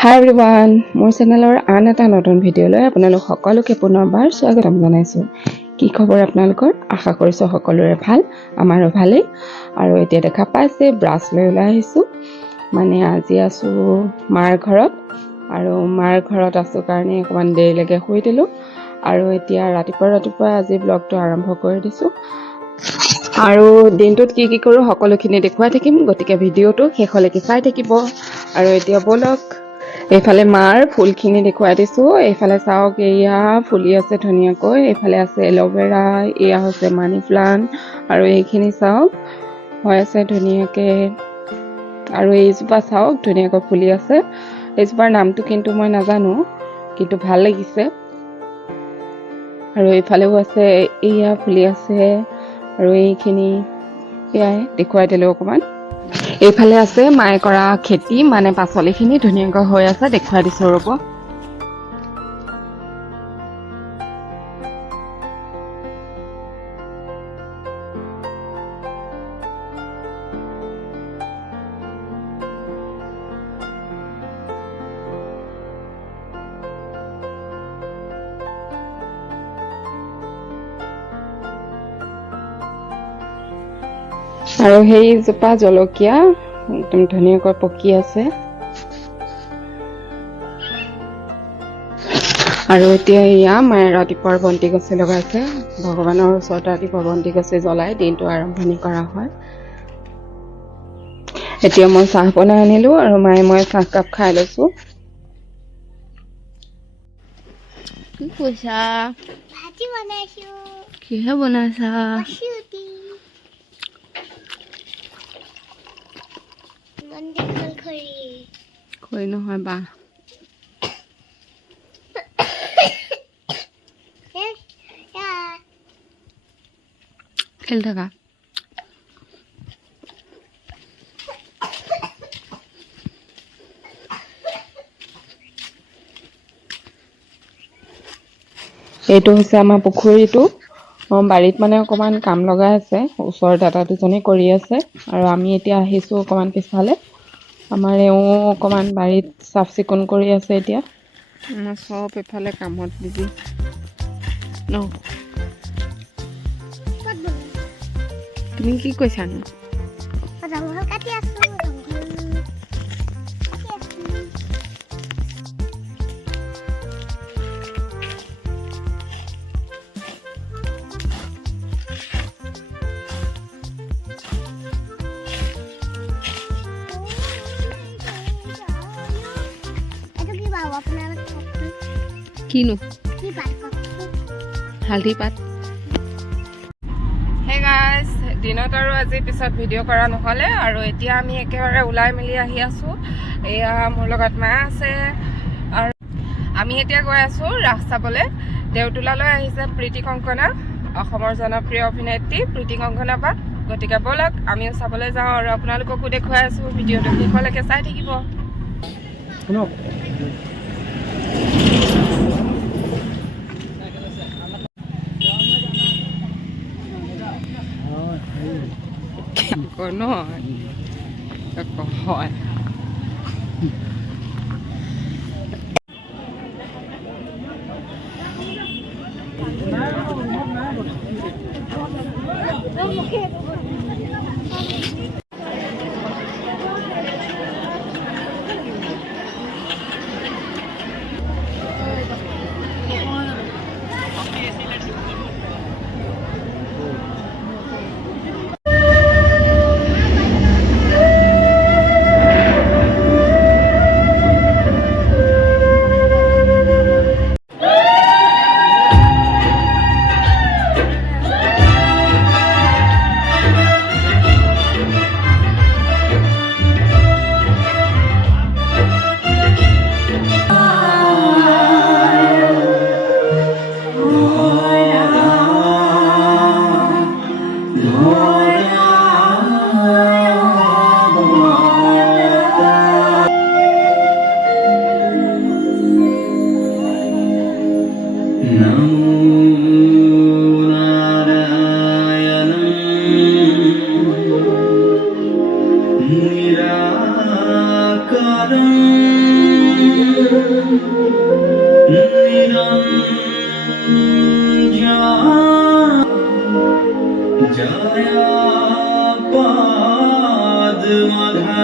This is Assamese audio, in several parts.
হাই এভৰিৱান, মোৰ চেনেলৰ আন এটা নতুন ভিডিঅ'লৈ আপোনালোক সকলোকে পুনৰবাৰ স্বাগতম জনাইছোঁ। কি খবৰ আপোনালোকৰ? আশা কৰিছোঁ সকলোৰে ভাল, আমাৰো ভালেই। আৰু এতিয়া দেখা পাইছে ব্ৰাছ লৈ ওলাই আহিছোঁ। মানে আজি আছোঁ মাৰ ঘৰত, আৰু মাৰ ঘৰত আছোঁ কাৰণে অকণমান দেৰিলৈকে শুই দিলোঁ। আৰু এতিয়া ৰাতিপুৱা আজি ব্লগটো আৰম্ভ কৰি দিছোঁ। আৰু দিনটোত কি কি কৰোঁ সকলোখিনি দেখুৱাই থাকিম, গতিকে ভিডিঅ'টো শেষলৈকে চাই থাকিব। আৰু এতিয়া ব'লক, এইফালে মাৰ ফুলখিনি দেখুৱাই দিছোঁ। এইফালে চাওক, এয়া ফুলি আছে ধুনীয়াকৈ। এইফালে আছে এল'ভেৰা, এয়া হৈছে মানি প্লাণ্ট, আৰু এইখিনি চাওক হৈ আছে ধুনীয়াকৈ। আৰু এইজোপা চাওক ধুনীয়াকৈ ফুলি আছে। এইজোপাৰ নামটো কিন্তু মই নাজানো, কিন্তু ভাল লাগিছে। আৰু এইফালেও আছে, এয়া ফুলি আছে। আৰু এইখিনি এয়াই দেখুৱাই দিলোঁ অকণমান। এইফালে আছে মায়ে কৰা খেতি, মানে পাচলিখিনি ধুনীয়াকৈ হৈ আছে, দেখুৱাই দিছোঁ ৰ'ব। আৰু সেইজোপা জলকীয়া একদম ধুনীয়াকৈ পকি আছে। আৰু এতিয়া এয়া মায়ে ৰাতিপুৱাৰ বন্তি গছি লগাইছে। ভগৱানৰ ওচৰত ৰাতিপুৱা বন্তি গছি জ্বলাই দিনটো আৰম্ভণি কৰা হয়। এতিয়া মই চাহ বনাই আনিলোঁ, আৰু মায়ে মই চাহকাপ খাই লৈছোঁ। কি কৈছা? ভাজি বনাইছো। কিহে বনাইছা? কচুটি। ইমান দীঘল খৰি। খৰি নহয় বা। খেলি থাকা। এইটো হৈছে আমাৰ পুখুৰীটো। বাৰীত মানে অকণমান কাম লগাই আছে, ওচৰৰ দাদা দুজনে কৰি আছে। আৰু আমি এতিয়া আহিছোঁ অকণমান পিছফালে। আমাৰ এওঁ অকণমান বাৰীত চাফ চিকুণ কৰি আছে এতিয়া। আমাৰ চব এফালে কামত বিজি ন। তুমি কি কৈছানো? জংঘল কাটি আছো। কিনো? হালধি পাত। হেই গাইজ, দিনত আৰু আজি পিছত ভিডিঅ' কৰা নহ'লে, আৰু এতিয়া আমি একেবাৰে ওলাই মেলি আহি আছোঁ। এয়া মোৰ লগত মা আছে, আৰু আমি এতিয়া গৈ আছোঁ ৰাস চাবলৈ। দেওতোলালৈ আহিছে প্ৰীতি কংকনা, অসমৰ জনপ্ৰিয় অভিনেত্ৰী প্ৰীতি কংকনা বা। গতিকে ব'লক আমিও চাবলৈ যাওঁ, আৰু আপোনালোককো দেখুৱাই আছোঁ। ভিডিঅ'টো শেষলৈকে চাই থাকিব। হয়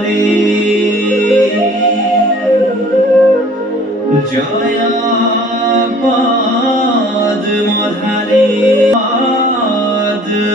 মধারী জয়া পদ্মধারী পদ্মধারী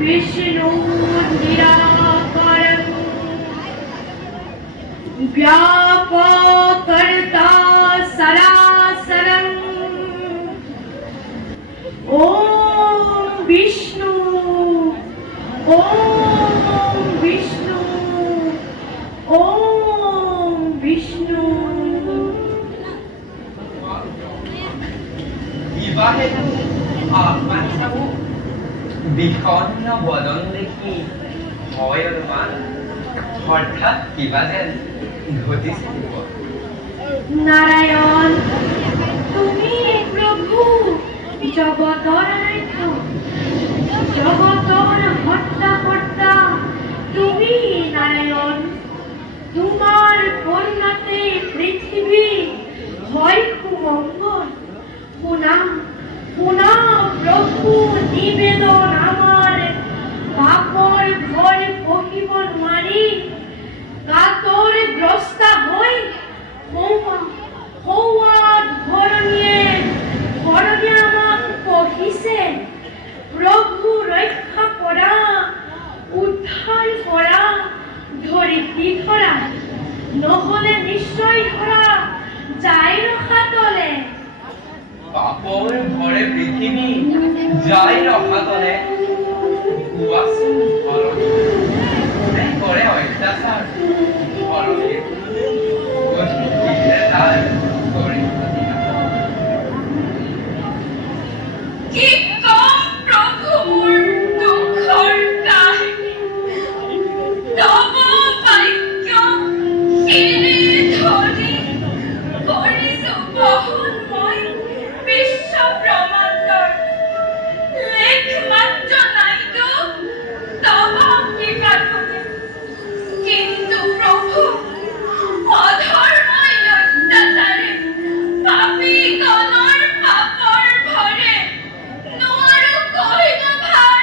विष्णु निराकारं व्यापकर्ता सरासरं ॐ विष्णु ॐ विष्णु ॐ विष्णु বিবাহে আহ্বান চাবো বিষণ্ণ বদন দেখি হয় অনুমান হঠাৎ কিবা যেন ঘটিছে নারায়ণ তুমি প্রভু জগতৰ নাথ জগতৰ হৰ্তা তুমি নাৰায়ণ তোমাৰ কন্যাতে পৃথিবী হয় সুমঙ্গল শুনা শুনা প্ৰভু নিবেদন আমাৰ পাপৰ ভয় পহিব নোৱাৰি কাতৰ গ্ৰস্তা হৈ ধৰণীয়ে আমাক পঢ়িছে প্ৰভু ৰক্ষা কৰা উদ্ধাৰ কৰা ধৰিত্ৰী ধৰা নহলে নিশ্চয় ধৰা যায় ৰখা তলে পাপৰ ভৰে পৃথিৱী যাই ৰখাতলে কোৱাচোন ধৰণী কোনে কৰে অত্যাচাৰ ধৰণীৰ গতিকে তাৰ কৰি কি কম প্ৰভু মোৰ দুখৰ কাহিনী তব বাক্য শিৰে ধৰি কৰিছো বহন মই বিশ্ব ব্ৰহ্মাণ্ডৰ লেখ মাত্ৰ নাইতো তব কৃপাথনে কিন্তু প্ৰভু অধৰ্মই অত্যাচাৰে পাপী গণৰ পাপৰ ভৰে নোৱাৰো কহিব ভাৰ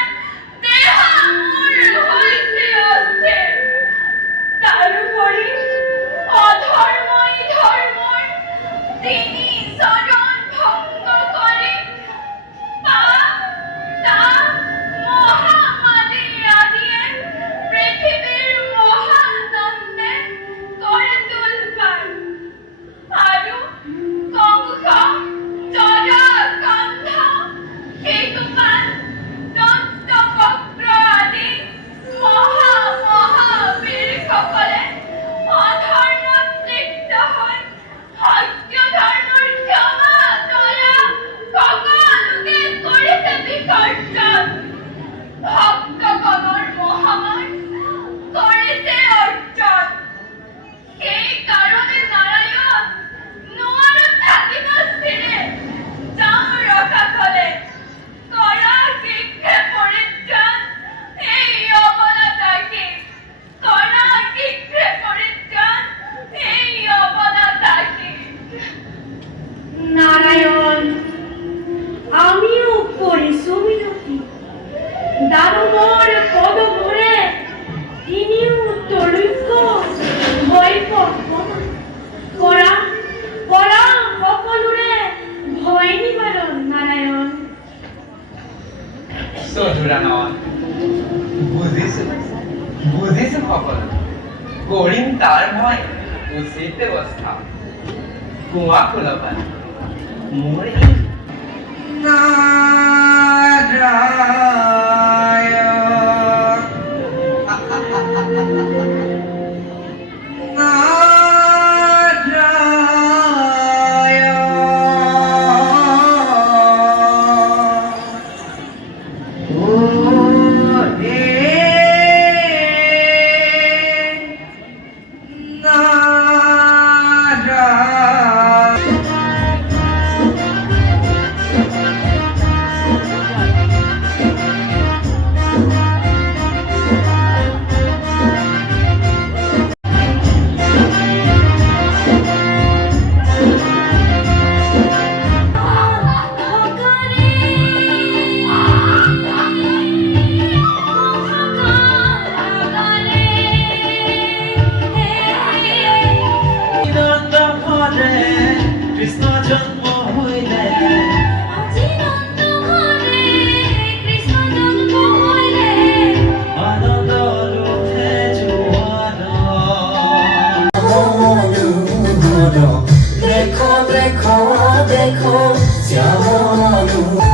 দেহা মোৰ হৈছে অস্থিৰ তাৰোপৰি অধৰ্মই ধৰ্মৰ তিনি চৰণ ভংগ কৰি পাপ তাপ মহামাৰী আদিয়ে পৃথিৱীৰ মহানন্দে কৰে তোলপাৰ আৰু কংস জৰাসন্ধ শিশুপাল দন্তবক্ৰ আদি মহাবীৰসকলে অধৰ্মত লিপ্ত হৈ সত্য ধৰ্মৰ ক্ষমা দয়া সকলোকে কৰিছে বিসৰ্জন ভক্তগণৰ মহামাৰ কৰিছে অৰ্জন সেই কাৰণে নাৰায়ণ নোৱাৰো থাকিব স্থিৰে যাওঁ ৰসাতলে কৰা শীঘ্ৰে পৰিত্ৰাণ এই অবলাতাকে কৰা শীঘ্ৰে পৰিত্ৰাণ এই অবলাতাকে নাৰায়ণ আমিও কৰিছো মিনতি দানৱৰ পদ ভৰে তিনিও তলৈক ভয় কৰা কৰা সকলোৰে ভয় নিবাৰণ নাৰায়ণ চধুৰানন বুজিছো সকলো কৰিম তাৰ মই উচিত ব্যৱস্থা কুঁৱা খোলপাত মোৰ এই देखो जानो